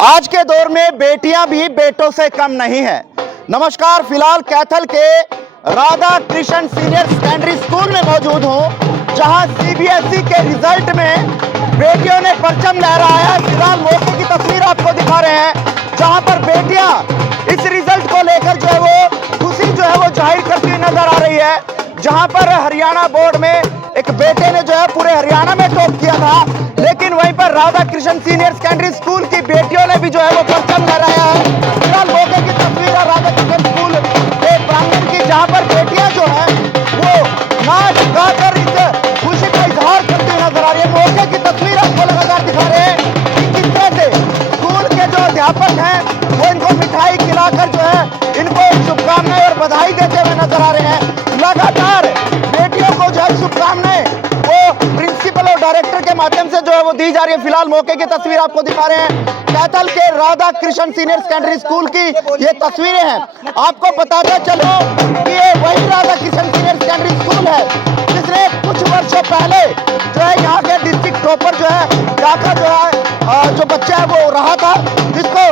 आज के दौर में बेटियां भी बेटों से कम नहीं है। नमस्कार, फिलहाल कैथल के Radha Krishna senior secondary school में मौजूद हूं, जहां सीबीएसई के रिजल्ट में बेटियों ने परचम लहराया। फिलहाल मौके की तस्वीर आपको दिखा रहे हैं, जहां पर बेटियां इस रिजल्ट को लेकर जो है वो खुशी जो है वो जाहिर करती हुई नजर आ रही है। जहां पर हरियाणा बोर्ड में एक बेटे ने जो है पूरे हरियाणा में टॉप किया था, लेकिन वहीं पर Radha Krishna senior secondary school की बेटियों ने भी जो है वो परचम लहराया है। फिलहाल मौके की तस्वीर है राधा कृष्ण स्कूल के प्रांगण की, जहां पर बेटियां जो है वो नाच गाकर इस खुशी का इजहार करती हुई नजर आ रही है। मौके की तस्वीर आपको लगातार दिखा रहे हैं कि किस तरह से स्कूल के जो अध्यापक हैं वो इनको मिठाई खिलाकर जो है इनको शुभकामनाएं और बधाई देते हुए नजर आ रहे हैं। लगातार बेटियों को जो है शुभकामनाएं वो प्रिंसिपल और डायरेक्टर के माध्यम से जो है वो दी जा रही है। फिलहाल मौके की तस्वीर आपको दिखा रहे हैं, कैथल के Radha Krishna senior secondary school की ये तस्वीरें हैं। आपको बताते चलो कि ये वही Radha Krishna senior secondary school है जिसने कुछ वर्षों पहले जो है यहाँ के डिस्ट्रिक्ट टॉपर जो है जाकर जो है जो बच्चा है वो रहा था, जिसको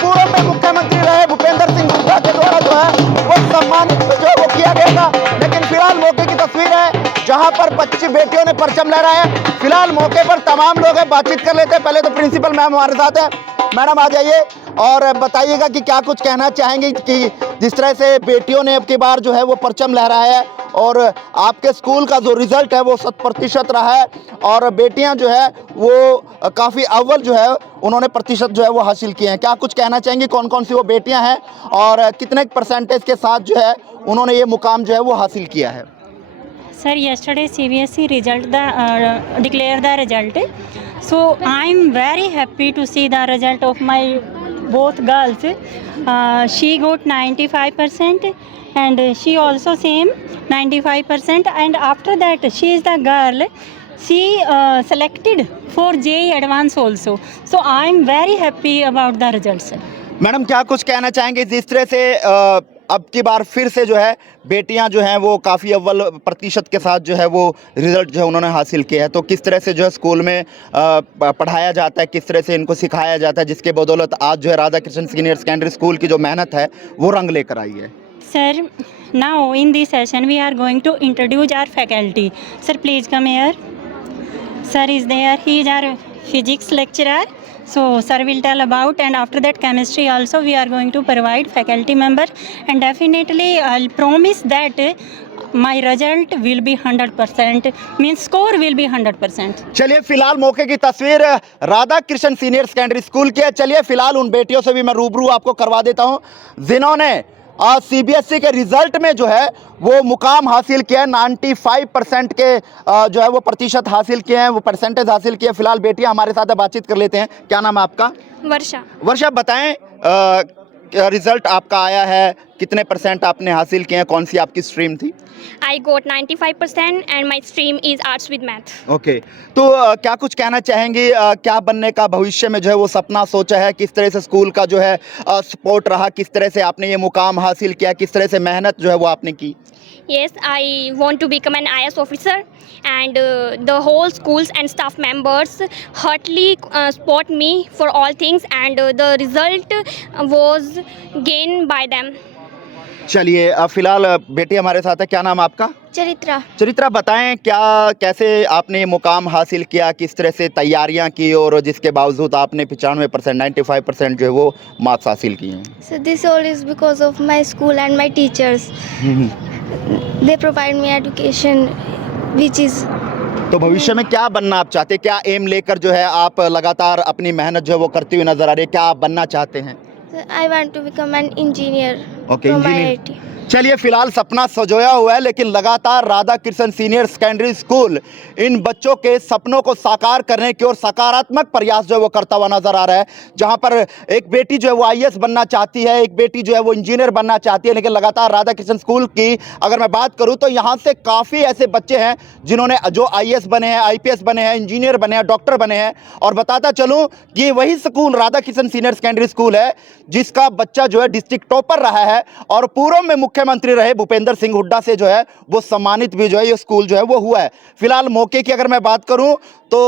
पूर्व में मुख्यमंत्री रहे भूपेंद्र सिंह हुड्डा के द्वारा जो है वो सम्मानित जो है वो किया गया था। लेकिन फिलहाल मौके की तस्वीर है जहां पर 25 बेटियों ने परचम लहराया है। फिलहाल मौके पर तमाम लोग हैं, बातचीत कर लेते हैं। पहले तो प्रिंसिपल मैम हमारे साथ है। मैडम आ जाइए और बताइएगा कि क्या कुछ कहना चाहेंगे कि जिस तरह से बेटियों ने अब की बार जो है वो परचम लहराया है और आपके स्कूल का जो रिजल्ट है वो 100% रहा है और बेटियां जो है वो काफ़ी अव्वल जो है उन्होंने प्रतिशत जो है वो हासिल किए हैं। क्या कुछ कहना चाहेंगे, कौन कौन सी वो बेटियां हैं और कितने परसेंटेज के साथ जो है उन्होंने ये मुकाम जो है वो हासिल किया है? Sir, yesterday CBSE declared the result. So I'm very happy to see the result of my both girls. She got 95% and she also same 95%. And after that, she is the girl. She selected for JEE Advance also. So I'm very happy about the results. Madam क्या कुछ कहना चाहेंगे जिस तरह से अब की बार फिर से जो है बेटियां जो हैं वो काफ़ी अव्वल प्रतिशत के साथ जो है वो रिज़ल्ट जो है उन्होंने हासिल किया है, तो किस तरह से जो है स्कूल में पढ़ाया जाता है, किस तरह से इनको सिखाया जाता है, जिसके बदौलत आज जो है Radha Krishna senior secondary school की जो मेहनत है वो रंग लेकर आई है? Sir, now in this session we are going to introduce our faculty. Sir, please come here. Sir is there. He is our physics lecturer. So sir will tell about, and after that chemistry also we are going to provide faculty member, and definitely I'll promise that my result will be 100%, means score will be 100%. चलिए फिलहाल मौके की तस्वीर Radha Krishna senior secondary school की है। चलिए फिलहाल उन बेटियों से भी मैं रूबरू आपको करवा देता हूं जिन्होंने सीबीएसई के रिजल्ट में जो है वो मुकाम हासिल किया है। 95% के जो है वो प्रतिशत हासिल किए हैं, वो परसेंटेज हासिल किए। फिलहाल बेटियां हमारे साथ बातचीत कर लेते हैं। क्या नाम है आपका? वर्षा। वर्षा, बताएं रिजल्ट आपका आया है, कितने परसेंट आपने हासिल किए हैं, कौन सी आपकी स्ट्रीम थी? I got 95% and my stream is arts with math. Okay, तो क्या कुछ कहना चाहेंगे, क्या बनने का भविष्य में जो है वो सपना सोचा है, किस तरह से स्कूल का जो है सपोर्ट रहा, किस तरह से आपने ये मुकाम हासिल किया, किस तरह से मेहनत जो है वो आपने की? Yes, I want to become an IS officer, and the whole schools and staff members heartily support me for all things, and the result was gained by them. चलिए फिलहाल बेटी हमारे साथ है। क्या नाम है आपका? चरित्रा। चरित्रा, बताएं कैसे आपने ये मुकाम हासिल किया, किस तरह से तैयारियां की और जिसके बावजूद आपने 95% 95% जो है वो मार्क्स हासिल किए हैं? So this all is because of my school and my teachers. They provide me education which is. तो भविष्य में क्या बनना आप चाहते हैं, क्या एम लेकर जो है आप लगातार अपनी मेहनत जो है वो करती हुई नजर आ रही है, क्या आप बनना चाहते हैं? I want to become an engineer Okay, from engineer. IIT. चलिए फिलहाल सपना सजोया हुआ है, लेकिन लगातार Radha Krishna senior secondary school इन बच्चों के सपनों को साकार करने की और सकारात्मक प्रयास जो है वो करता हुआ नजर आ रहा है। जहां पर एक बेटी जो है वो आईएएस बनना चाहती है, एक बेटी जो है वो इंजीनियर बनना चाहती है, लेकिन लगातार राधा कृष्ण स्कूल की अगर मैं बात करूं तो यहां से काफ़ी ऐसे बच्चे हैं जिन्होंने जो आईएएस बने हैं, आईपीएस बने हैं, इंजीनियर बने हैं, डॉक्टर बने हैं। और बताता चलूँ कि वही school Radha Krishna senior secondary school है जिसका बच्चा जो है डिस्ट्रिक्ट टॉपर रहा है और पूर्व में मुख्यमंत्री रहे भूपेंद्र सिंह हुड्डा से जो है वो सम्मानित भी जो है ये स्कूल जो है वो हुआ है। फिलहाल मौके की अगर मैं बात करूं तो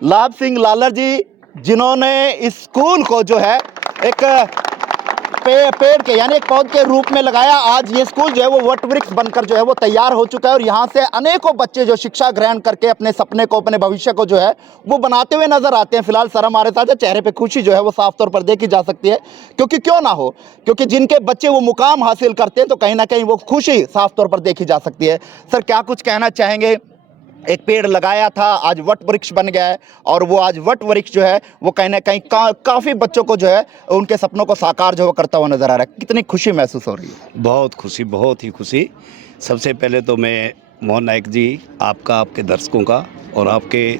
लाभ सिंह लालर जी जिन्होंने इस स्कूल को जो है एक पेड़ के यानी एक पौध के रूप में लगाया। आज ये स्कूल जो है वो वट वृक्ष बनकर जो है वो तैयार हो चुका है और यहाँ से अनेकों बच्चे जो शिक्षा ग्रहण करके अपने सपने को, अपने भविष्य को जो है वो बनाते हुए नजर आते हैं। फिलहाल सर हमारे साथ है, चेहरे पे खुशी जो है वो साफ तौर पर देखी जा सकती है, क्योंकि क्यों ना हो, क्योंकि जिनके बच्चे वो मुकाम हासिल करते हैं तो कहीं ना कहीं वो खुशी साफ तौर पर देखी जा सकती है। सर क्या कुछ कहना चाहेंगे? एक पेड़ लगाया था, आज वट वृक्ष बन गया है और वो आज वट वृक्ष जो है वो कहीं ना कहीं काफ़ी बच्चों को जो है उनके सपनों को साकार जो है करता हुआ नजर आ रहा है। कितनी खुशी महसूस हो रही है? बहुत खुशी, बहुत ही खुशी। सबसे पहले तो मैं मोहन नायक जी आपका, आपके दर्शकों का और आपके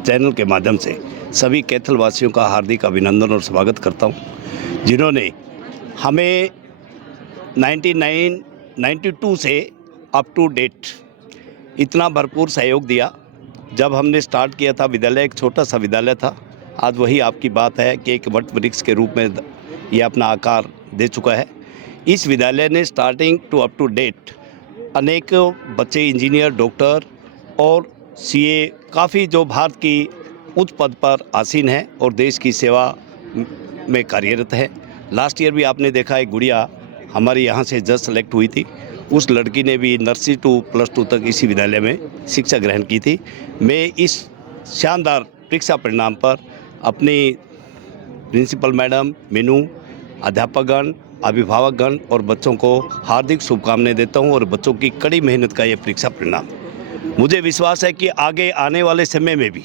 चैनल के माध्यम से सभी कैथल वासियों का हार्दिक अभिनंदन और स्वागत करता हूं, जिन्होंने हमें 1992 से अप टू डेट इतना भरपूर सहयोग दिया। जब हमने स्टार्ट किया था विद्यालय, एक छोटा सा विद्यालय था, आज वही आपकी बात है कि एक वट वृक्ष के रूप में ये अपना आकार दे चुका है। इस विद्यालय ने starting to up to date अनेक बच्चे इंजीनियर, डॉक्टर और सीए, काफ़ी जो भारत की उच्च पद पर आसीन है और देश की सेवा में कार्यरत है। लास्ट ईयर भी आपने देखा एक गुड़िया हमारी यहाँ से जज सेलेक्ट हुई थी, उस लड़की ने भी नर्सरी टू +2 तक इसी विद्यालय में शिक्षा ग्रहण की थी। मैं इस शानदार परीक्षा परिणाम पर अपनी प्रिंसिपल मैडम, मीनू, अध्यापकगण, अभिभावकगण और बच्चों को हार्दिक शुभकामनाएं देता हूं और बच्चों की कड़ी मेहनत का ये परीक्षा परिणाम, मुझे विश्वास है कि आगे आने वाले समय में भी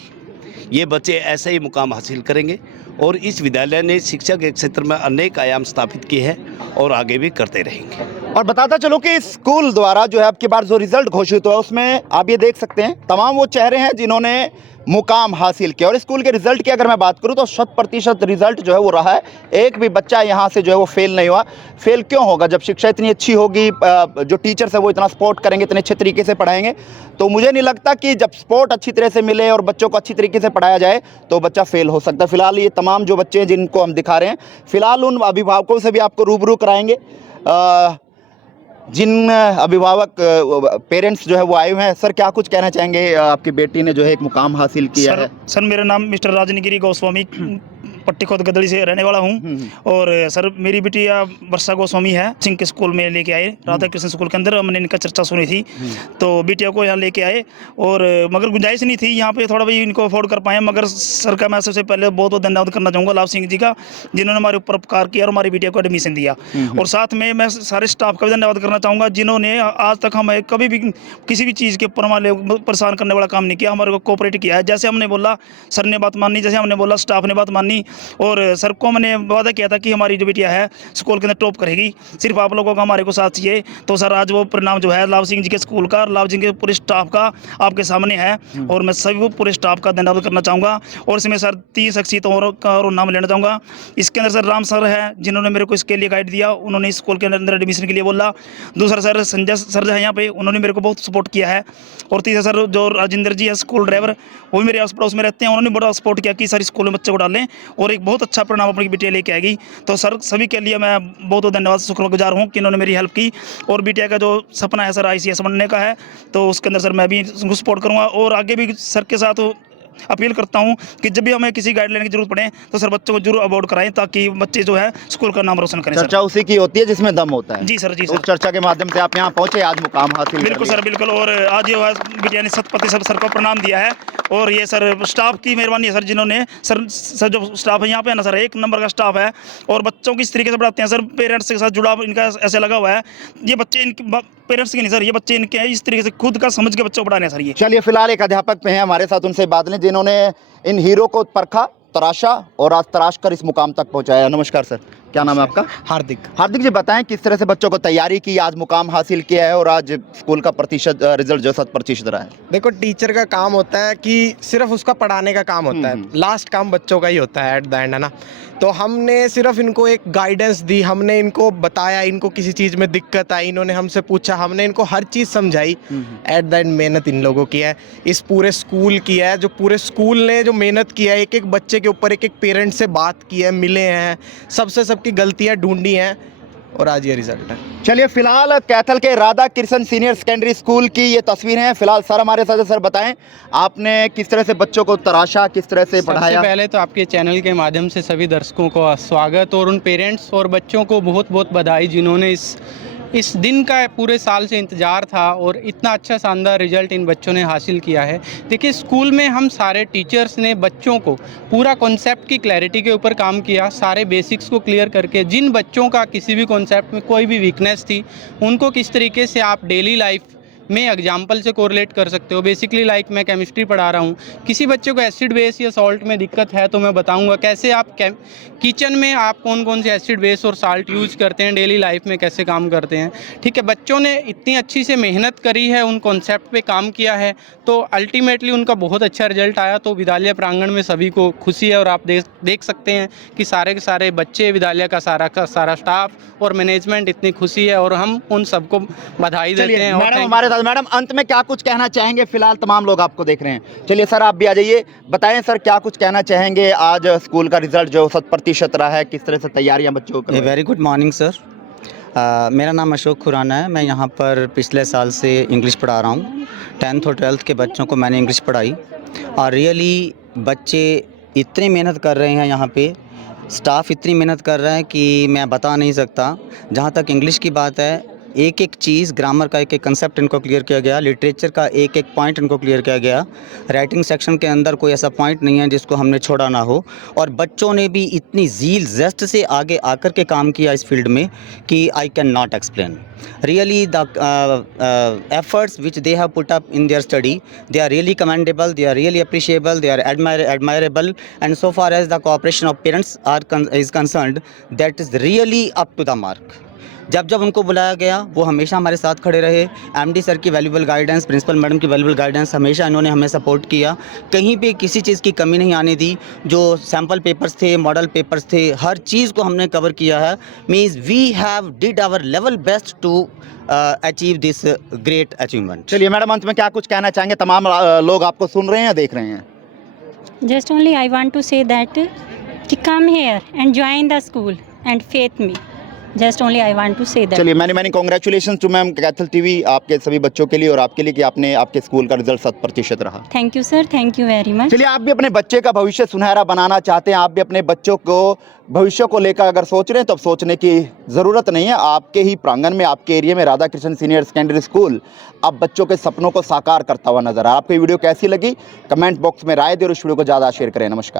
ये बच्चे ऐसे ही मुकाम हासिल करेंगे और इस विद्यालय ने शिक्षा के क्षेत्र में अनेक आयाम स्थापित किए हैं और आगे भी करते रहेंगे। और बताता चलो कि इस स्कूल द्वारा जो है अब की बार जो रिजल्ट घोषित हुआ उसमें आप ये देख सकते हैं तमाम वो चेहरे हैं जिन्होंने मुकाम हासिल किया। और स्कूल के रिजल्ट की अगर मैं बात करूं तो 100% रिजल्ट जो है वो रहा है। एक भी बच्चा यहां से जो है वो फेल नहीं हुआ। फेल क्यों होगा? जब शिक्षा इतनी अच्छी होगी, जो टीचर्स है वो इतना सपोर्ट करेंगे, इतने अच्छे तरीके से पढ़ाएंगे, तो मुझे नहीं लगता कि जब सपोर्ट अच्छी तरह से मिले और बच्चों को अच्छी तरीके से पढ़ाया जाए तो बच्चा फेल हो सकता है। फिलहाल ये तमाम जो बच्चे हैं जिनको हम दिखा रहे हैं, फिलहाल उन अभिभावकों से भी आपको रूबरू कराएंगे जिन अभिभावक पेरेंट्स जो है वो आए हुए हैं। सर क्या कुछ कहना चाहेंगे? आपकी बेटी ने जो है एक मुकाम हासिल किया है। सर मेरा नाम मिस्टर राजनीगिरी गोस्वामी, पट्टीखोद गदड़ी से रहने वाला हूँ। और सर मेरी बेटिया वर्षा गोस्वामी है, सिंह के स्कूल में लेके आए, राधा कृष्ण स्कूल के अंदर। हमने इनका चर्चा सुनी थी तो बेटिया को यहाँ लेके आए और मगर गुंजाइश नहीं थी यहाँ पे थोड़ा भी इनको अफोर्ड कर पाए। मगर सर का मैं सबसे पहले बहुत बहुत धन्यवाद करना चाहूँगा लाभ सिंह जी का, जिन्होंने हमारे ऊपर उपकार किया और हमारी बेटिया को एडमिशन दिया। और साथ में मैं सारे स्टाफ का भी धन्यवाद करना चाहूँगा, जिन्होंने आज तक हमें कभी भी किसी भी चीज़ के ऊपर हमारे परेशान करने वाला काम नहीं किया, हमारे को कोऑपरेट किया है। जैसे हमने बोला सर ने बात मानी, जैसे हमने बोला स्टाफ ने बात मानी। और सर को मैंने वादा किया था कि हमारी जो बेटिया है स्कूल के अंदर टॉप करेगी, सिर्फ आप लोगों का हमारे को साथ चाहिए। तो सर आज वो परिणाम जो है लाभ सिंह जी के स्कूल का, लाभ सिंह के पूरे स्टाफ का आपके सामने है और मैं सभी को पूरे स्टाफ का धन्यवाद करना चाहूँगा। और इसमें सर 3 शख्सियतों का और नाम लेना चाहूँगा। इसके अंदर सर राम सर है, जिन्होंने मेरे को इसके लिए गाइड दिया, उन्होंने स्कूल के अंदर एडमिशन के लिए बोला। दूसरा सर संजय सर जो है यहाँ पे, उन्होंने मेरे को बहुत सपोर्ट किया है। और तीसरा सर जो राजेंद्र जी है स्कूल ड्राइवर, वो भी मेरे आस पड़ोस में रहते हैं, उन्होंने बड़ा सपोर्ट किया कि सर स्कूल में बच्चे को डालें और एक बहुत अच्छा परिणाम अपनी बिटिया लेके आएगी। तो सर सभी के लिए मैं बहुत बहुत धन्यवाद शुक्रगुजार हूँ कि इन्होंने मेरी हेल्प की। और बिटिया का जो सपना है सर ICS बनने का है, तो उसके अंदर सर मैं भी उनको सपोर्ट करूँगा और आगे भी सर के साथ अपील करता हूं कि जब भी हमें किसी गाइडलाइन की जरूरत पड़े तो सर बच्चों को जरूर अवॉर्ड कराएं, ताकि बच्चे जो है स्कूल का नाम रोशन करें। चर्चा उसी की होती है जिसमें दम होता है। जी सर, जी सर। उस चर्चा के माध्यम से आप यहाँ पहुंचे, आज मुकाम हासिल। बिल्कुल सर, बिल्कुल। और आज ये बिटिया ने 100% सर को प्रणाम दिया है और ये सर स्टाफ की मेहरबानी है सर, जिन्होंने सर जो स्टाफ है यहाँ पे ना सर, 1 नंबर का स्टाफ है और बच्चों की इस तरीके से पढ़ाते हैं सर। पेरेंट्स के साथ जुड़ाव इनका ऐसे लगा हुआ है, ये बच्चे इनके पेरेंट्स के नहीं सर, ये बच्चे इनके इस तरीके से खुद का समझ के बच्चों को पढ़ाने हैं सर। ये चलिए फिलहाल एक अध्यापक पे हैं हमारे साथ, उनसे बात लें जिन्होंने इन हीरो को परखा, तराशा और आज तराश कर इस मुकाम तक पहुंचाया। नमस्कार सर, क्या नाम है आपका? हार्दिक। हार्दिक जी बताएं किस तरह से बच्चों को तैयारी की, आज मुकाम हासिल किया है और आज स्कूल का रिजल्ट जो 100% रहा है। देखो टीचर का काम होता है कि सिर्फ उसका पढ़ाने का काम होता है, लास्ट काम बच्चों का ही होता है एट द एंड, है ना। तो हमने सिर्फ इनको एक गाइडेंस दी, हमने इनको बताया, इनको किसी चीज़ में दिक्कत आई, इन्होंने हमसे पूछा, हमने इनको हर चीज़ समझाई। एट द एंड मेहनत इन लोगों की है, इस पूरे स्कूल की है, जो पूरे स्कूल ने जो मेहनत की है, एक एक बच्चे के ऊपर एक एक पेरेंट से बात की है, मिले हैं, सबसे सबकी गलतियाँ ढूंढी हैं। और आज ये रिजल्ट है। चलिए फिलहाल कैथल के Radha Krishna senior secondary school की ये तस्वीरें हैं। फिलहाल सर हमारे साथ हैं। सर बताएं आपने किस तरह से बच्चों को तराशा, किस तरह से पढ़ाया? सबसे पहले तो आपके चैनल के माध्यम से सभी दर्शकों को स्वागत और उन पेरेंट्स और बच्चों को बहुत बहुत बधाई जिन्होंने इस दिन का पूरे साल से इंतज़ार था और इतना अच्छा शानदार रिजल्ट इन बच्चों ने हासिल किया है। देखिए स्कूल में हम सारे टीचर्स ने बच्चों को पूरा कॉन्सेप्ट की क्लैरिटी के ऊपर काम किया, सारे बेसिक्स को क्लियर करके जिन बच्चों का किसी भी कॉन्सेप्ट में कोई भी वीकनेस थी उनको किस तरीके से आप डेली लाइफ में एग्जाम्पल से कोरिलेट कर सकते हो। बेसिकली लाइक मैं केमिस्ट्री पढ़ा रहा हूँ, किसी बच्चे को एसिड बेस या सॉल्ट में दिक्कत है तो मैं बताऊँगा कैसे आप किचन में आप कौन कौन से एसिड बेस और साल्ट यूज करते हैं, डेली लाइफ में कैसे काम करते हैं। ठीक है, बच्चों ने इतनी अच्छी से मेहनत करी है, उन कॉन्सेप्ट पे काम किया है तो अल्टीमेटली उनका बहुत अच्छा रिजल्ट आया। तो विद्यालय प्रांगण में सभी को खुशी है और आप देख सकते हैं कि सारे के सारे बच्चे, विद्यालय का सारा स्टाफ और मैनेजमेंट इतनी खुशी है और हम उन सबको बधाई देते हैं। और मैडम हमारे साथ, मैडम अंत में क्या कुछ कहना चाहेंगे? फिलहाल तमाम लोग आपको देख रहे हैं। चलिए सर आप भी आ जाइए, बताएं सर क्या कुछ कहना चाहेंगे? आज स्कूल का रिजल्ट जो 100% रहा है, किस तरह से तैयारियां बच्चों को? Very good morning sir. मेरा नाम अशोक खुराना है। मैं यहाँ पर पिछले साल से इंग्लिश पढ़ा रहा हूँ। 10th और 12th के बच्चों को मैंने इंग्लिश पढ़ाई और रियली बच्चे इतनी मेहनत कर रहे हैं, यहाँ पे स्टाफ इतनी मेहनत कर रहा है कि मैं बता नहीं सकता। जहाँ तक इंग्लिश की बात है, एक एक चीज़, ग्रामर का एक एक कंसेप्ट इनको क्लियर किया गया, लिटरेचर का एक एक पॉइंट इनको क्लियर किया गया, राइटिंग सेक्शन के अंदर कोई ऐसा पॉइंट नहीं है जिसको हमने छोड़ा ना हो। और बच्चों ने भी इतनी ज़ील जेस्ट से आगे आकर के काम किया इस फील्ड में कि I can not explain. Really the efforts which they have put up in their study, they are really commendable, they are really appreciable, they are admirable, and so far as the cooperation of parents is concerned, that is really up to the mark. जब उनको बुलाया गया वो हमेशा हमारे साथ खड़े रहे। एमडी सर की वैल्यूबल गाइडेंस, प्रिंसिपल मैडम की वैल्यूबल गाइडेंस, हमेशा इन्होंने हमें सपोर्ट किया। कहीं पे किसी चीज़ की कमी नहीं आने दी। जो सैम्पल पेपर्स थे, मॉडल पेपर्स थे, हर चीज़ को हमने कवर किया है। Means we have did our level best to achieve this great achievement. चलिए मैडम अंत में क्या कुछ कहना चाहेंगे? तमाम लोग आपको सुन रहे हैं या देख रहे हैं? Just only I want to say that कि come here and join the school and faith me. Just only I want to say that. चलिए many congratulation to ma'am Kaithal TV, आपके सभी बच्चों के लिए और आपके लिए कि आपने आपके स्कूल का रिजल्ट 100% रहा। Thank you sir, thank you very much. चलिए आप भी अपने बच्चे का भविष्य सुनहरा बनाना चाहते हैं, आप भी अपने बच्चों को भविष्य को लेकर अगर सोच रहे हैं तो अब सोचने की ज़रूरत नहीं है। आपके ही प्रांगण में, आपके एरिया में Radha Krishna senior secondary school अब बच्चों के सपनों को साकार करता हुआ नजर आ रहा है। आपको ये वीडियो कैसी लगी? कमेंट बॉक्स में राय दें और इस वीडियो को ज़्यादा शेयर करें। नमस्कार।